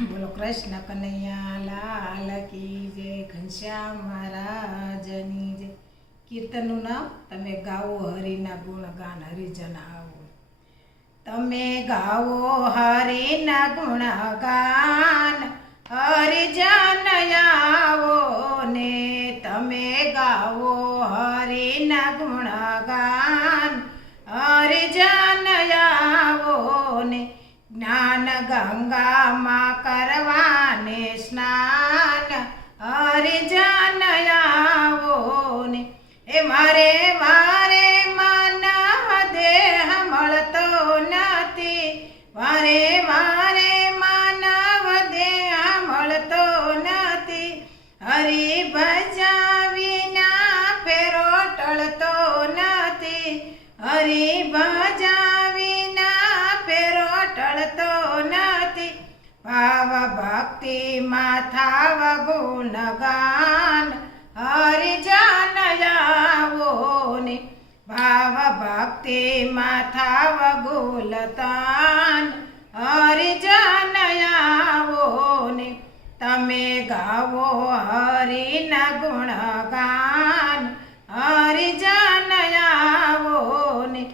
બોલો કૃષ્ણ કનૈયા લાલ કી જય, ઘનશ્યામ મહારાજની જય. કીર્તનનું નામ તમે ગાવો હરિના ગુણગાન હરિજન આવો. તમે ગાવો હરિના ગુણગાન હરિજન આવો ને, તમે ગાવો હરિના ગુણગાન હરિજન આવો ને, જ્ઞાન ગંગામાં કરવાને સ્નાન હરિજન આવો ને. એ મારે મારે માનવ દેહ મળતો નથી, મારે મારે માનવ દેહ મળતો નથી, હરિ ભજ્યા વિના ફેરો ટળતો નથી, હરિ ભજ્યા વિના ફેરો ટળતો નથી. ભાવ ભક્તિમાં થાવ ગુણગાન હરિજન આવો ને, ભાવ ભક્તિમાં થાવ ગુલતાન હરિજન આવો ને. તમે ગાવો હરિના ગુણગાન હરિજન આવો ને.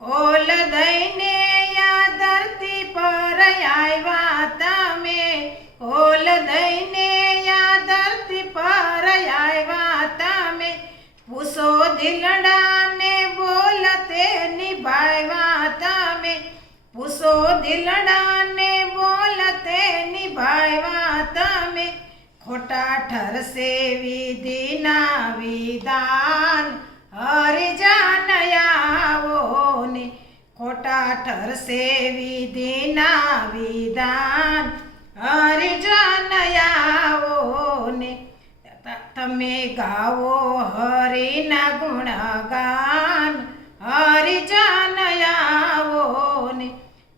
કોલ દઈને યા ધરતી પર આવ્યા તમે, કોલ દઈને યા ધરતી પર આવ્યા તમે, પૂછો દિલડાને બોલતે નિભાવ્યા તમે, પૂછો દિલડાને બોલતે નિભાવ્યા તમે. ખોટા ઠરશે વિધિના વિધાન હરિજન આવો ને, ખોટા ઠરશે વિધિના વિધાન હરિજન આવો ને. તમે ગાવો હરિના ગુણગાન હરિજન આવો ને.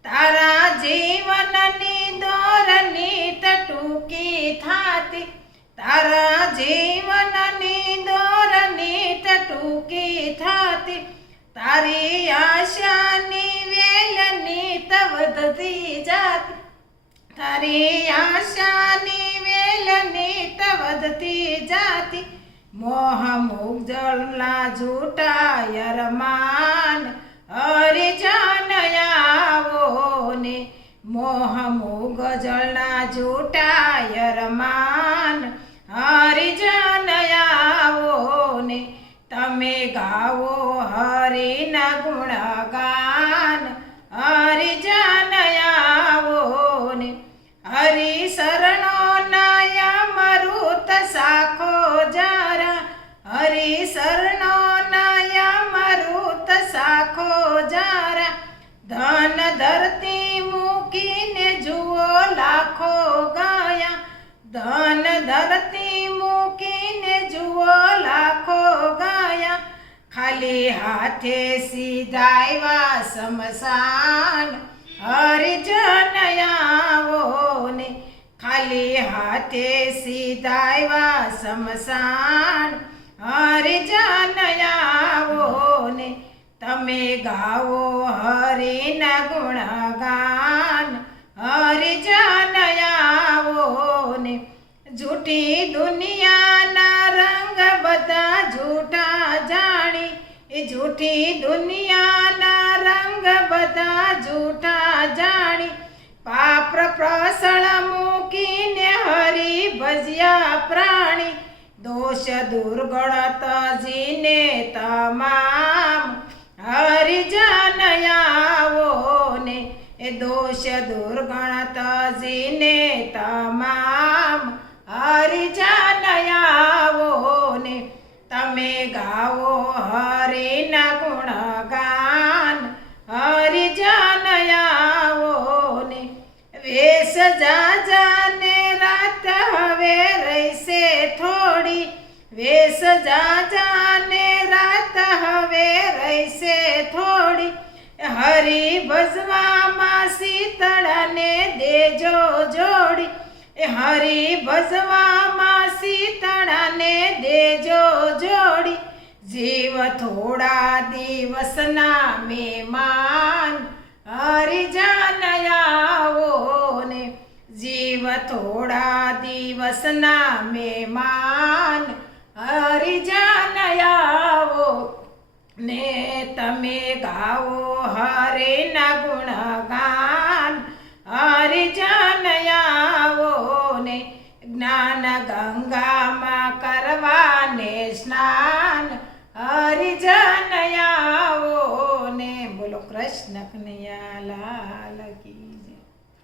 તારા જીવનની દોરની ટૂંકી થાતી, તારા જીવનની દોરની ટૂંકી થાતી, તારી આશાની વેલની વધતી જાતી, તારી આશાની વેલની વધતી જાતી. મોહ મુગજળના જૂટા અરમાન હરિજન આવો ને, મોહ મુગજળના જૂટા અરમાન હરિજન આવો ને. તમે ગાવો હરિના ગુણગાન હરિજન આવો ને. હરિ શરણો નાય મરુત સાખો જરા, હરિ શરણો નાય મરુત સાખો જરા. ધન ધરતી મૂકીને જુઓ લાખો ગયા, ધન ધરતી મૂકીને જુઓ લાખો ગયા. ખાલી હાથે સીધાવ્યા શમશાન હરિજન આવો ને, ખાલી હાથે સીધાવ્યા શમશાન હરિજન આવો ને. તમે ગાવો હરિના ગુણગાન હરિજન આવો ને. જૂઠી દુનિયાના રંગ બધા જૂઠા જાણી, એ જૂઠી દુનિયાના રંગ બધા જૂઠા જાણી. પાપ પ્રસળ મૂકીને હરિ ભજ્યા પ્રાણી, દોષ દુર્ગણ તજીને તમામ હરિજન આવો ને. એ દોષ દુર્ગણ તજીને તમામ હરિજન આવો ને. તમે ગાવો હરિના ગુણગાન હરિજન આવો ને. વેશ જાજાને રાત હવે રહેશે થોડી, વેશ જાજાને રાત હવે રહેશે થોડી. હરિ ભજવામાં શીતળાને દેજો જોડી, એ હરિ ભજવામાં શીતળાને દેજો જોડી. જીવ થોડા દિવસના મહેમાન હરિજન આવો ને. જીવ થોડા દિવસના મહેમાન હરિજન આવો ને તમે ગાઓ હરિના ગુણગાન હરિજન આવો ને જ્ઞાન ગંગામાં કરવાને સ્નાન હરિજન આવો ને બોલો કૃષ્ણ કનૈયા